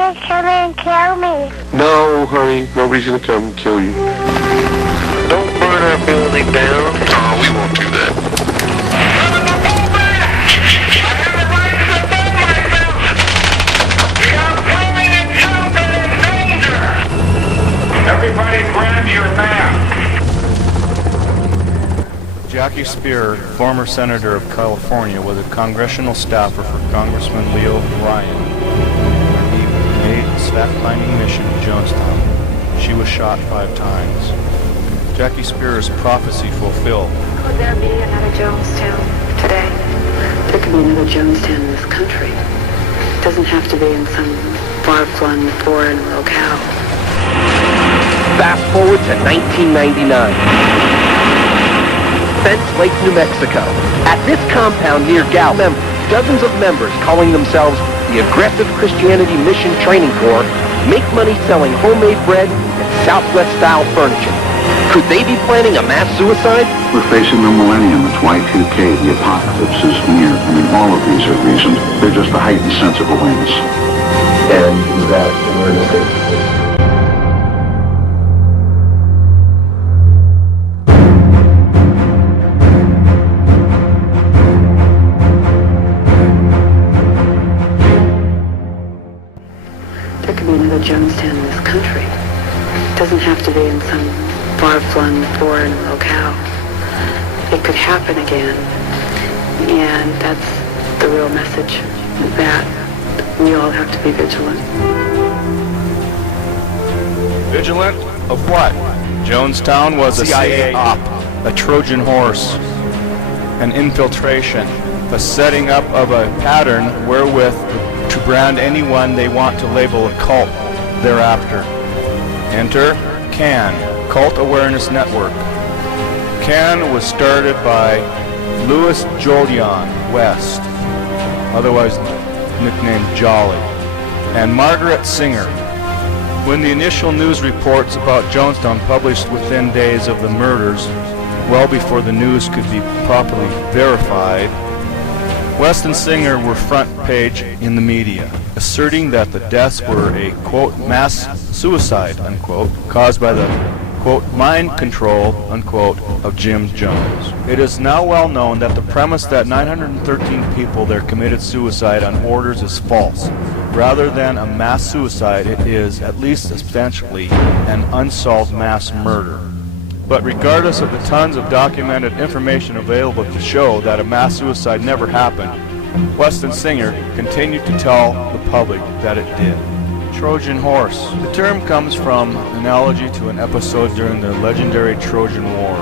just come and kill me? No, honey, nobody's gonna come and kill you. Don't burn our building down. Oh, we won't do that. Everybody grab your map. Jackie Spear, former senator of California, was a congressional staffer for Congressman Leo Ryan when he made his fact-finding mission in Jonestown. She was shot 5 times. Jackie Spear's prophecy fulfilled. Could there be another Jonestown today? There could be another Jonestown in this country. It doesn't have to be in some far-flung foreign locale. Fast forward to 1999. Fence Lake, New Mexico. At this compound near Gal, dozens of members calling themselves the Aggressive Christianity Mission Training Corps make money selling homemade bread and Southwest-style furniture. Could they be planning a mass suicide? We're facing the millennium. It's Y2K. The apocalypse is near. I mean, all of these are reasons. They're just a heightened sense of awareness. And that awareness. There could be another Jonestown in this country. It doesn't have to be in some far-flung foreign locale. It could happen again. And that's the real message, that we all have to be vigilant. Vigilant of what? Jonestown was a CIA op, a Trojan horse, an infiltration, a setting up of a pattern wherewith to brand anyone they want to label a cult thereafter. Enter CAN, Cult Awareness Network. CAN was started by Louis Jolion West, otherwise nicknamed Jolly, and Margaret Singer. When the initial news reports about Jonestown published within days of the murders, well before the news could be properly verified, West and Singer were front page in the media, asserting that the deaths were a, quote, mass suicide, unquote, caused by the, quote, mind control, unquote, of Jim Jones. It is now well known that the premise that 913 people there committed suicide on orders is false. Rather than a mass suicide, it is, at least substantially, an unsolved mass murder. But regardless of the tons of documented information available to show that a mass suicide never happened, West and Singer continued to tell the public that it did. Trojan horse. The term comes from analogy to an episode during the legendary Trojan War.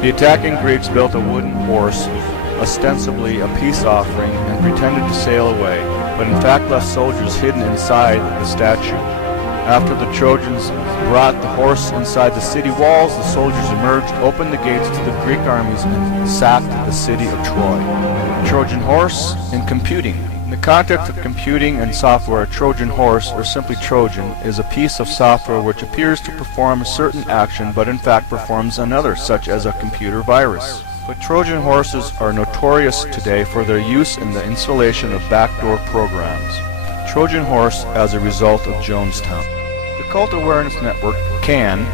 The attacking Greeks built a wooden horse, ostensibly a peace offering, and pretended to sail away, but in fact left soldiers hidden inside the statue. After the Trojans brought the horse inside the city walls, the soldiers emerged, opened the gates to the Greek armies, and sacked the city of Troy. Trojan horse in computing. In the context of computing and software, a Trojan horse, or simply Trojan, is a piece of software which appears to perform a certain action but in fact performs another, such as a computer virus. But Trojan horses are notorious today for their use in the installation of backdoor programs. Trojan horse as a result of Jonestown. The Cult Awareness Network, CAN,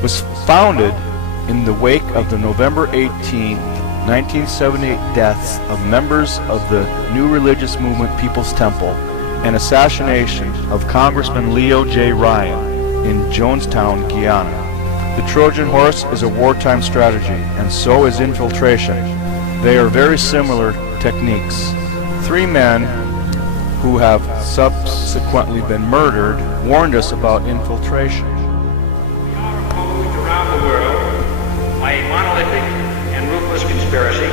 was founded in the wake of the November 18, 1978 deaths of members of the new religious movement People's Temple and assassination of Congressman Leo J. Ryan in Jonestown, Guyana. The Trojan horse is a wartime strategy, and so is infiltration. They are very similar techniques. 3 men who have subsequently been murdered warned us about infiltration. We are opposed around the world by a monolithic and ruthless conspiracy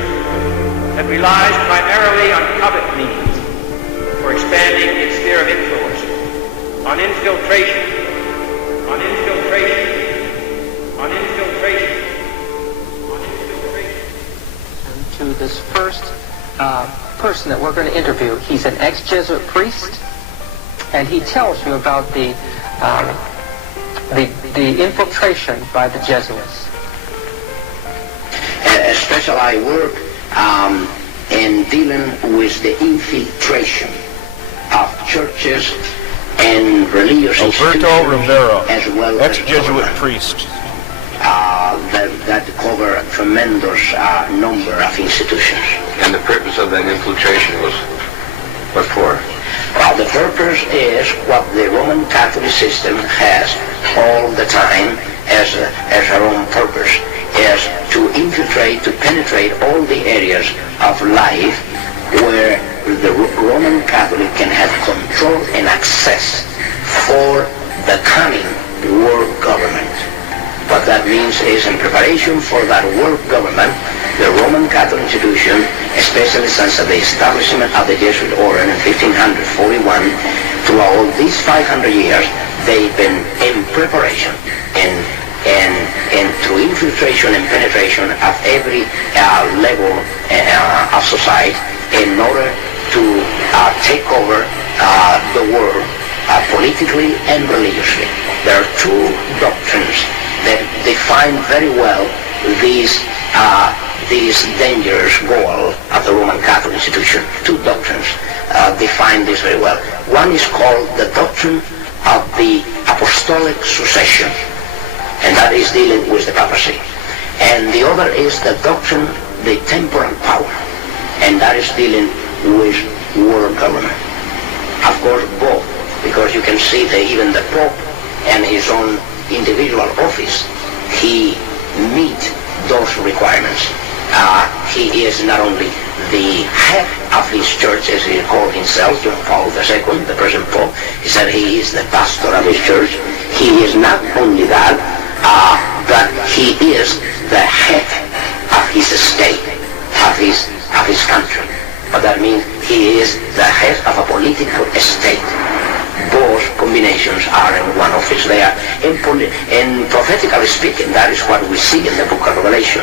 that relies primarily on covert means for expanding its sphere of influence, on infiltration, on infiltration, on infiltration, on infiltration. To this first person that we're going to interview. He's an ex-Jesuit priest, and he tells you about the infiltration by the Jesuits. Especially I work in dealing with the infiltration of churches and religious Alberto Rivera, as well ex-Jesuit government, priest. that cover a tremendous number of institutions. And the purpose of that infiltration was what for? The purpose is what the Roman Catholic system has all the time as her own purpose, is to infiltrate, to penetrate all the areas of life where the Roman Catholic can have control and access for the coming world government. What that means is, in preparation for that world government, the Roman Catholic institution, especially since the establishment of the Jesuit order in 1541, throughout these 500 years, they've been in preparation and through infiltration and penetration of every level of society in order to take over the world politically and religiously. There are two doctrines that define very well these dangerous goal of the Roman Catholic institution. Two doctrines define this very well. One is called the doctrine of the apostolic succession, and that is dealing with the papacy. And the other is the doctrine, the temporal power, and that is dealing with world government. Of course, both, because you can see that even the Pope and his own individual office, he meet those requirements. He is not only the head of his church, as he called himself, John Paul II, the present Pope. He said he is the pastor of his church. He is not only that, but he is the head of his state, of his country. But that means he is the head of a political state. Both combinations are in one office there. And prophetically speaking, that is what we see in the book of Revelation.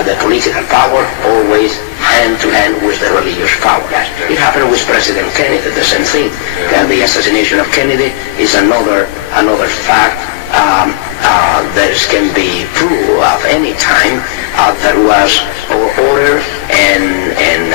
The political power always hand-to-hand with the religious power. It happened with President Kennedy, the same thing. The assassination of Kennedy is another fact that can be proved of any time that was ordered and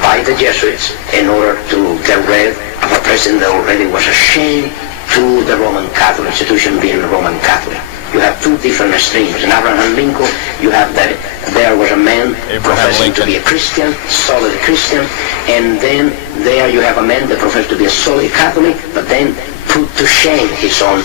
by the Jesuits in order to get rid of a president that already was ashamed to the Roman Catholic institution being Roman Catholic. You have two different extremes. In Abraham Lincoln, you have that there was a man professing to be a Christian, solid Christian, and then there you have a man that professed to be a solid Catholic, but then put to shame his own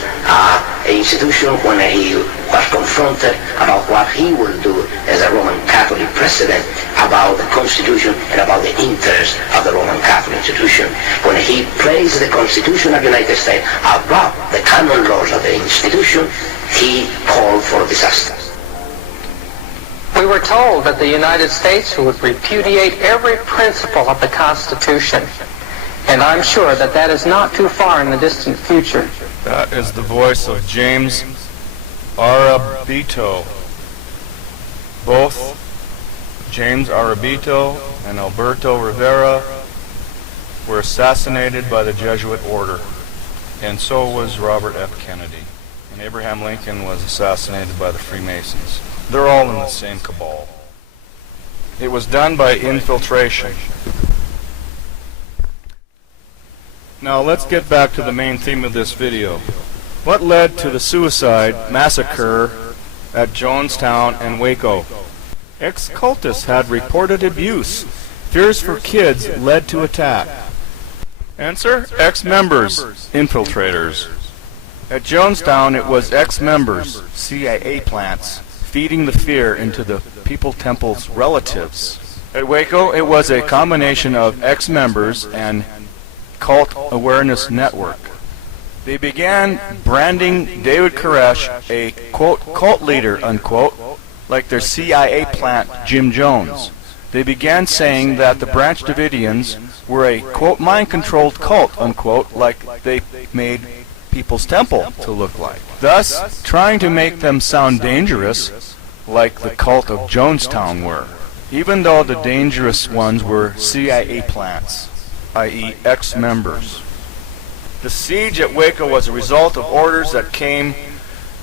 institution when he was confronted about what he will do as a Roman Catholic president about the Constitution and about the interests of the Roman Catholic institution. When he placed the Constitution of the United States above the canon laws of the institution, he called for disaster. We were told that the United States would repudiate every principle of the Constitution. And I'm sure that that is not too far in the distant future. That is the voice of James Arabito. Both James Arabito and Alberto Rivera were assassinated by the Jesuit order, and so was Robert F. Kennedy. And Abraham Lincoln was assassinated by the Freemasons. They're all in the same cabal. It was done by infiltration. Now let's get back to the main theme of this video. What led to the suicide massacre at Jonestown and Waco? Ex-cultists had reported abuse. Fears for kids led to attack. Answer: ex-members, infiltrators. At Jonestown, it was ex-members, CIA plants, feeding the fear into the People Temple's relatives. At Waco, it was a combination of ex-members and Cult Awareness Network. They began branding David Koresh a, quote, cult leader, unquote, like their CIA plant, Jim Jones. They began saying that the Branch Davidians were a, quote, mind-controlled cult, unquote, like they made People's Temple to look like. Thus, trying to make them sound dangerous, like the cult of Jonestown were, even though the dangerous ones were CIA plants, i.e. ex-members. The siege at Waco was a result of orders that came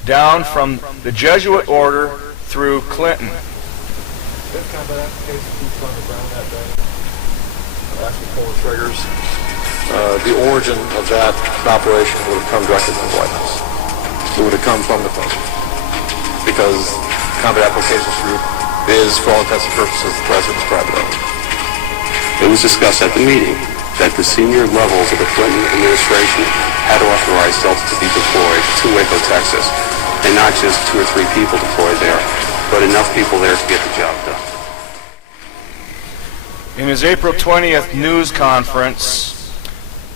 down from the Jesuit order through Clinton. This combat application keeps on the ground that day. I'll ask you to pull the triggers. the origin of that operation would have come directly from the White House. It would have come from the president. Because Combat Applications Group is, for all intents and purposes, the president's private owner. It was discussed at the meeting that the senior levels of the Clinton administration had authorized Delta to be deployed to Waco, Texas, and not just 2 or 3 people deployed there, but enough people there to get the job done. In his April 20th news conference,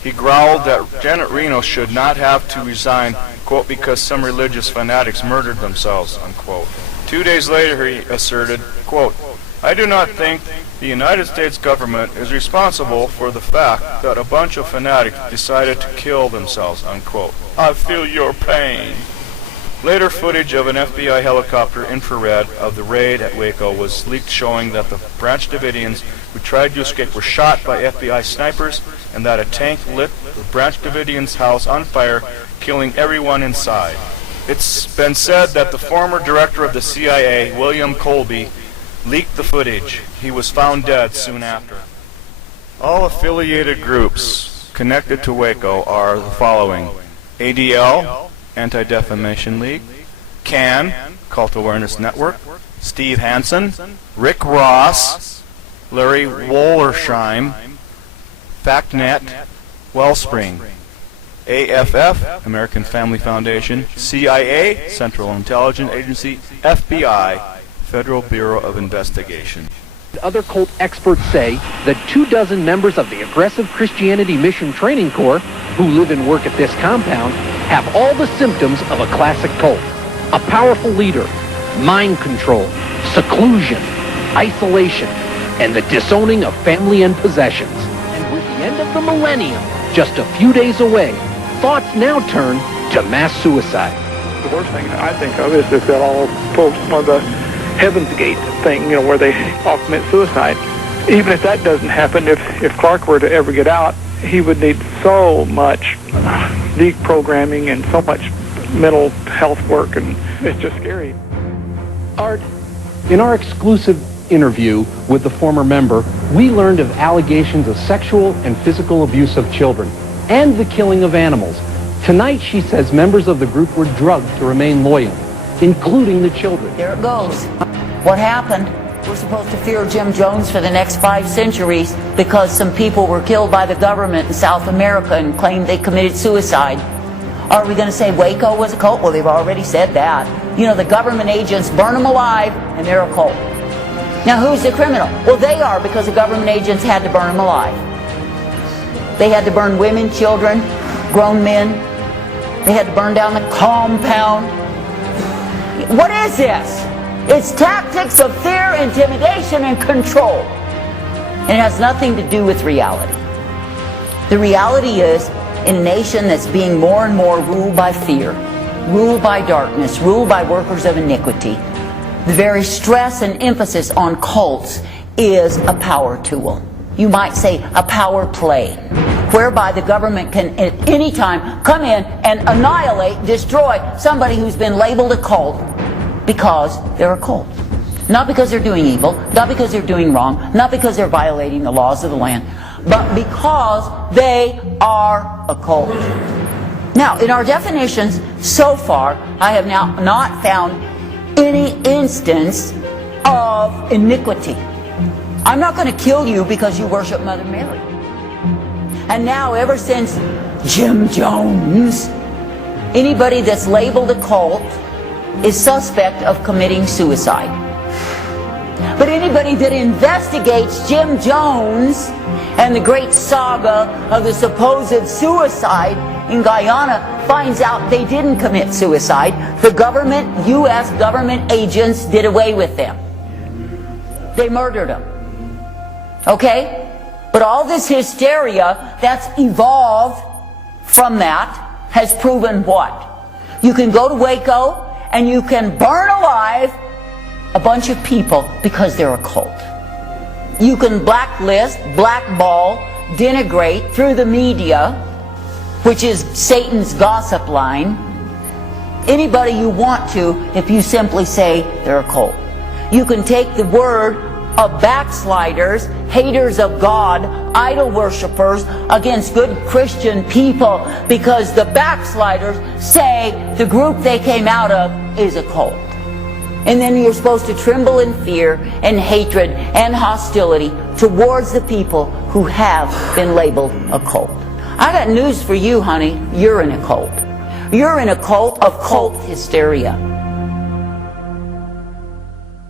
he growled that Janet Reno should not have to resign, quote, because some religious fanatics murdered themselves, unquote. 2 days later, he asserted, quote, I do not think the United States government is responsible for the fact that a bunch of fanatics decided to kill themselves, unquote. I feel your pain. Later footage of an FBI helicopter infrared of the raid at Waco was leaked, showing that the Branch Davidians who tried to escape were shot by FBI snipers and that a tank lit the Branch Davidians' house on fire, killing everyone inside. It's been said that the former director of the CIA, William Colby, leaked the footage. He was found dead soon after. All affiliated groups connected to Waco are the following: ADL, Anti-Defamation League; CAN, Cult Awareness Network; Steve Hansen; Rick Ross; Larry Wollersheim; FactNet; Wellspring; AFF, American Family Foundation; CIA, Central Intelligence Agency; FBI, Federal Bureau of Investigation. Other cult experts say that 24 members of the Aggressive Christianity Mission Training Corps who live and work at this compound have all the symptoms of a classic cult. A powerful leader, mind control, seclusion, isolation, and the disowning of family and possessions. And with the end of the millennium just a few days away, thoughts now turn to mass suicide. The worst thing I think of is if they'll all pull one of the Heaven's Gate thing, where they all commit suicide. Even if that doesn't happen, if Clark were to ever get out, he would need so much deprogramming and so much mental health work, and it's just scary. Art, in our exclusive interview with the former member, we learned of allegations of sexual and physical abuse of children and the killing of animals. Tonight, she says members of the group were drugged to remain loyal, including the children. There it goes. What happened? We're supposed to fear Jim Jones for the next 5 centuries because some people were killed by the government in South America and claimed they committed suicide. Are we going to say Waco was a cult? Well, they've already said that. The government agents burn them alive and they're a cult. Now, who's the criminal? Well, they are, because the government agents had to burn them alive. They had to burn women, children, grown men. They had to burn down the compound. What is this? It's tactics of fear, intimidation, and control. And it has nothing to do with reality. The reality is, in a nation that's being more and more ruled by fear, ruled by darkness, ruled by workers of iniquity, the very stress and emphasis on cults is a power tool. You might say a power play, whereby the government can at any time come in and annihilate, destroy somebody who's been labeled a cult because they're a cult. Not because they're doing evil, not because they're doing wrong, not because they're violating the laws of the land, but because they are a cult. Now, in our definitions so far, I have now not found any instance of iniquity. I'm not going to kill you because you worship Mother Mary. And now, ever since Jim Jones, anybody that's labeled a cult is suspect of committing suicide. But anybody that investigates Jim Jones and the great saga of the supposed suicide in Guyana finds out they didn't commit suicide. The government, U.S. government agents did away with them. They murdered them. Okay? But all this hysteria that's evolved from that has proven what? You can go to Waco and you can burn alive a bunch of people because they're a cult. You can blacklist, blackball, denigrate through the media, which is Satan's gossip line, anybody you want to if you simply say they're a cult. You can take the word of backsliders, haters of God, idol worshipers against good Christian people, because the backsliders say the group they came out of is a cult. And then you're supposed to tremble in fear and hatred and hostility towards the people who have been labeled a cult. I got news for you, honey. You're in a cult. You're in a cult of cult hysteria.